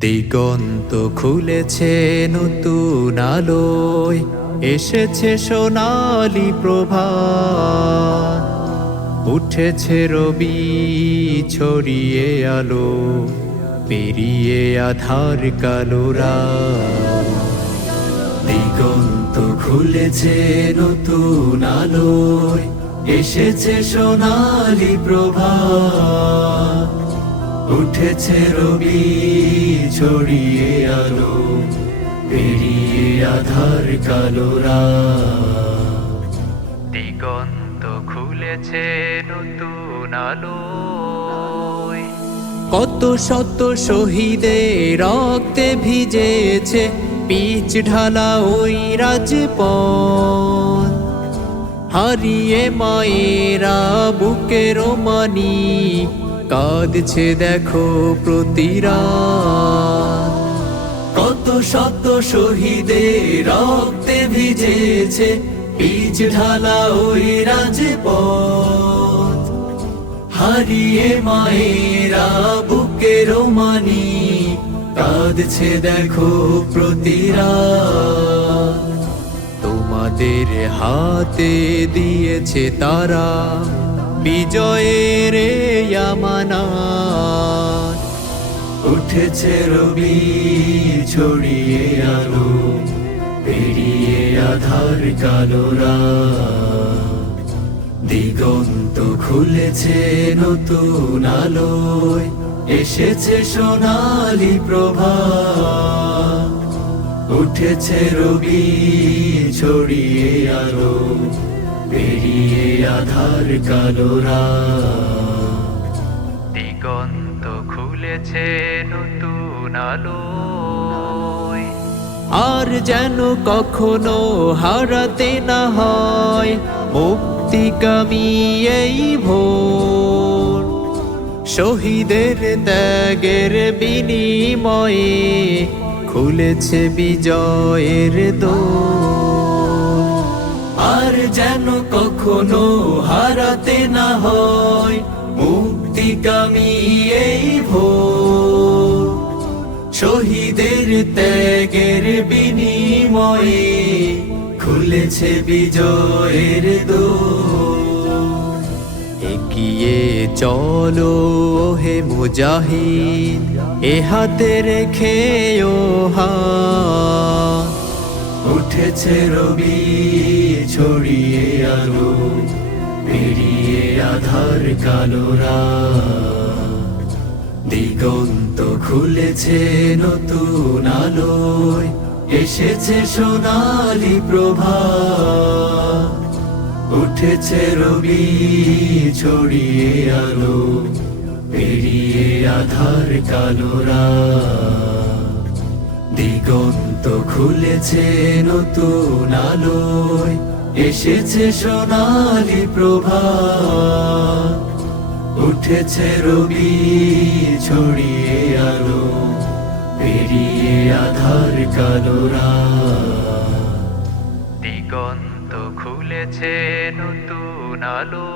দিগন্ত খুলেছে নতুন আলোয়, এসেছে সোনালি প্রভাত। উঠেছে রবি ছড়িয়ে আলো, পেরিয়ে আধার কালো রাত। দিগন্ত খুলেছে নতুন আলোয়, এসেছে সোনালি প্রভাত। উঠেছে রবি ছড়িয়ে আলো, পেরিয়ে আধার কালো রাত। দিগন্ত খুলেছে নতুন আলোয়। কত শত শহীদের রক্তে ভিজেছে পিচ ঢালা ওই রাজপথ। হারিয়ে মায়েরা বুকের মানি, কাঁদছে দেখো প্রতিরাত। কত শত শহীদের রক্তে ভিজেছে পিচ ঢালা ওই রাজপথ। হারিয়ে মায়েরা বুকের মানি, কাঁদছে দেখো প্রতিরাত। তোমাদের হাতে দিয়েছে তারা বিজয়ের আমানত। উঠেছে রবি ছড়িয়ে আলো, পেরিয়ে আধার কালো রাত। দিগন্ত খুলেছে নতুন আলোয়, এসেছে সোনালি প্রভাত। উঠেছে রবি ছড়িয়ে আলো, পেরিয়ে আধার কালো রাত। দিগন্ত খুলেছে নতুন আলোয়। আর যেন কখনো হারাতে না হয় মুক্তিকামী এই ভোর। শহীদের ত্যাগের বিনিময়ে খুলেছে বিজয়ের দোর। আর যেন কখনো হারাতে না হয় মুক্তিকামী এই ভোর। শহীদের ত্যাগের বিনিময়ে খুলেছে বিজয়ের দোর। এগিয়ে চলো হে মুজাহিদ, এ হাতে রেখে ও হাত। উঠেছে রবি ছড়িয়ে আলো, পেরিয়ে আধার কালো রাত। দিগন্ত খুলেছে নতুন আলোয়, এসেছে সোনালি প্রভাত। উঠেছে রবি ছড়িয়ে আলো, পেরিয়ে আধার কালো রাত। দিগন্ত খুলেছে নতুন আলোয়, এসেছে সোনালি প্রভাত। উঠেছে রবি ছড়িয়ে আলো, পেরিয়ে আধার কালো রাত। দিগন্ত খুলেছে নতুন আলো।